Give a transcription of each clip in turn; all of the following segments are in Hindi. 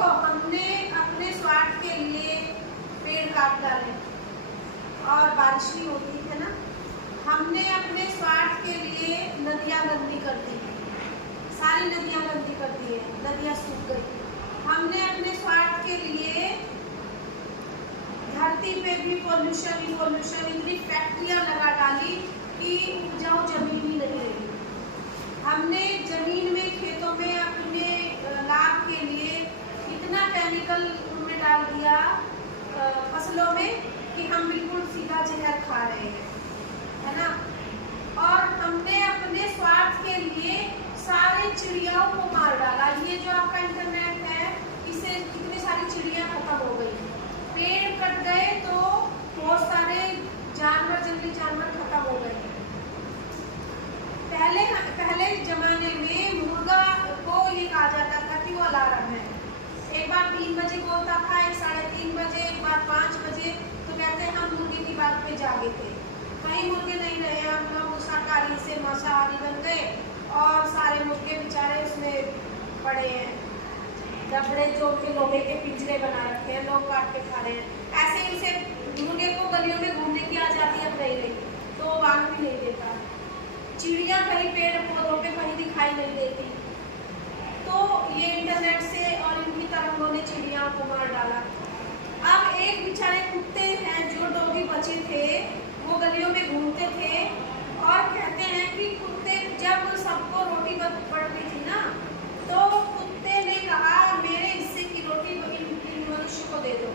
देखो, हमने अपने स्वार्थ के लिए पेड़ काट डाले और बारिश नहीं होती है ना। हमने अपने स्वार्थ के लिए नदियाँ गंदी कर दी, सारी नदियाँ गंदी कर दी है, नदियाँ सूख गई। हमने अपने स्वार्थ के लिए धरती पे भी पोल्यूशन इतनी फैक्ट्रियाँ लगा डाली कि उपजाऊ जमीन ही नहीं रही। हमने जमीन में, खेतों में अपने लाभ के लिए इतना केमिकल उनमें डाल दिया फसलों में कि हम बिल्कुल सीधा जहर खा रहे हैं, है ना। और हमने अपने स्वार्थ के लिए सारे चिड़ियाओं को मार डाला। ये जो आपका इंटरनेट है, इससे कितनी सारी चिड़िया खत्म हो गई। पेड़ कट गए तो बहुत सारे जानवर, जंगली जानवर खत्म हो गए। पहले जमाने में मुर्गा को ये कहा जाता था कि वो अलार्म है। एक बार 3 बजे बोलता था, एक 3:30 बजे, एक बार 5 बजे। तो कहते हैं हम मुर्गे की बात पे जागे थे। कहीं मुर्गे नहीं रहे, हम लोग शाकाहारी से मांसाहारी बन गए और सारे मुर्गे बेचारे उसमें पड़े हैं। रबड़े जो के लोहे के पिंजरे बना रखे हैं, लोग काट के खा रहे हैं। ऐसे ही उसे मुर्गे को गलियों में घूमने की आजादी अब नहीं रही, तो वो वांग भी नहीं देता। चिड़िया कहीं पेड़ पौधों पे कहीं दिखाई नहीं देती। तो ये इंटरनेट से और इनकी तरंगों ने चिड़ियाओं को मार डाला। अब एक बेचारे कुत्ते हैं जो डॉगी बचे थे, वो गलियों में घूमते थे और कहते हैं कि कुत्ते, जब सबको रोटी बढ़ गई थी ना, तो कुत्ते ने कहा मेरे हिस्से की रोटी इन मनुष्य को दे दो।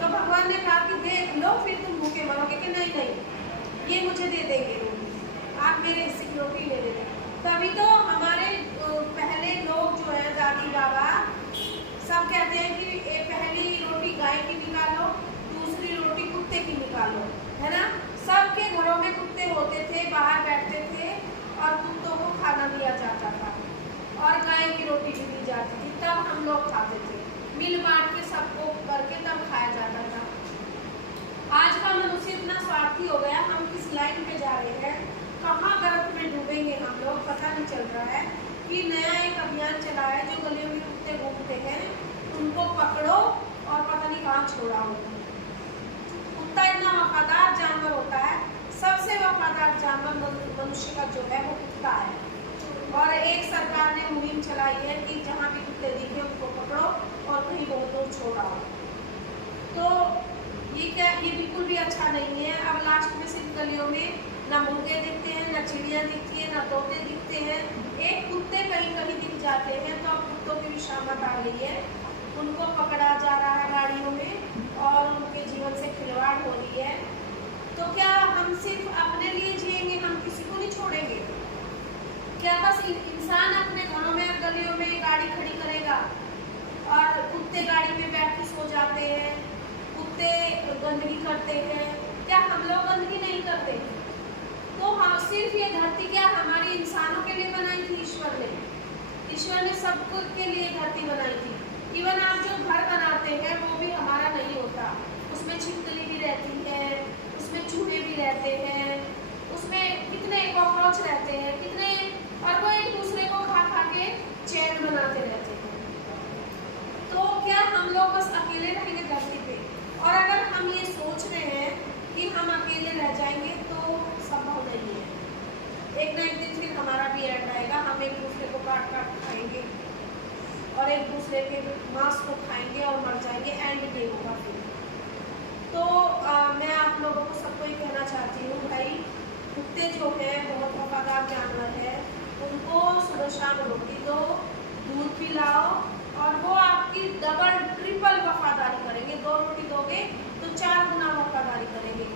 तो भगवान ने कहा कि देख लो, फिर तुम भूखे मरोगे। कि नहीं नहीं, ये मुझे दे देंगे रोटी, आप मेरे हिस्से की रोटी ले लेंगे। तभी तो हमारे पहले लोग जो है, दादी बाबा सब कहते हैं कि पहली रोटी गाय की निकालो, दूसरी रोटी कुत्ते की निकालो, है ना। सबके घरों में कुत्ते होते थे, बाहर बैठते थे और कुत्तों को खाना दिया जाता था और गाय की रोटी भी दी जाती थी। तब हम लोग खाते थे, मिल बांट के सबको करके तब खाया जाता था। आज का मनुष्य इतना स्वार्थी हो गया, हम किस लाइन पे जा रहे हैं, कहाँ गर्त में डूबेंगे हम लोग, पता नहीं चल रहा है। कि नया एक अभियान चला है, जो गलियों में कुत्ते घूमते हैं उनको पकड़ो और पता नहीं कहाँ छोड़ा हो। कुत्ता इतना वफादार जानवर होता है, सबसे वफादार जानवर मनुष्य का जो है वो कुत्ता है। और एक सरकार ने मुहिम चलाई है कि जहाँ भी कुत्ते दिखे उनको पकड़ो और कहीं बहुत दूर छोड़ा हो। तो ये बिल्कुल भी अच्छा नहीं है। अब लास्ट में सिर्फ गलियों में ना मुर्गे दिखते हैं, ना चिड़िया दिखती है, ना तोते दिखते हैं। एक कुत्ते कहीं कहीं दिख जाते हैं, तो अब कुत्तों की भी शामत आ गई है। उनको पकड़ा जा रहा है गाड़ियों में और उनके जीवन से खिलवाड़ हो रही है। तो क्या हम सिर्फ अपने लिए जिएंगे, हम किसी को नहीं छोड़ेंगे? क्या बस इंसान अपने घरों में, गलियों में गाड़ी खड़ी करेगा और कुत्ते गाड़ी में बैठ के सो जाते हैं, कुत्ते गंदगी करते हैं? क्या हम लोग गंदगी नहीं करते? तो हम सिर्फ ये धरती क्या हमारी इंसानों के लिए बनाई थी ईश्वर ने? ईश्वर ने सबको के लिए धरती बनाई थी। इवन आप जो घर बनाते हैं वो भी हमारा नहीं होता, उसमें छिपकली भी रहती है, उसमें चूहे भी रहते हैं, उसमें कितने कॉकरोच रहते हैं, कितने, और वो एक दूसरे को खा खा के चैन बनाते रहते हैं। तो क्या हम लोग बस अकेले रहेंगे धरती पे? और अगर हम ये सोच रहे हैं कि हम अकेले रह जाएंगे तो संभव नहीं है। एक ना एक दिन फिर हमारा भी एंड आएगा, हम एक दूसरे को काट काट खाएंगे और एक दूसरे के मांस को खाएंगे और मर जाएंगे, एंड नहीं होगा फिर। तो मैं आप लोगों को सबको ये कहना चाहती हूँ, भाई कुत्ते जो है बहुत वफादार जानवर है, उनको सुबह शाम रोटी दो, दूध पिलाओ और वो आपकी डबल ट्रिपल वफादारी करेंगे। 2 रोटी दोगे तो 4 गुना वफादारी करेंगे।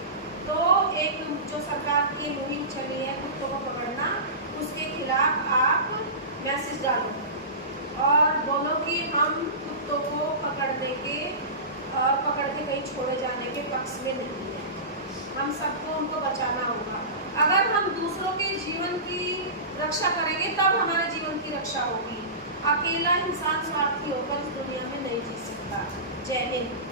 तो एक जो सरकार की मुहिम चली है कुत्तों को पकड़ना, उसके खिलाफ आप मैसेज डालो और बोलो कि हम कुत्तों को पकड़ने के और पकड़ के कहीं छोड़े जाने के पक्ष में नहीं है। हम सबको उनको बचाना होगा। अगर हम दूसरों के जीवन की रक्षा करेंगे तब हमारे जीवन की रक्षा होगी। अकेला इंसान स्वार्थी होकर इस दुनिया में नहीं जी सकता। जय हिंद।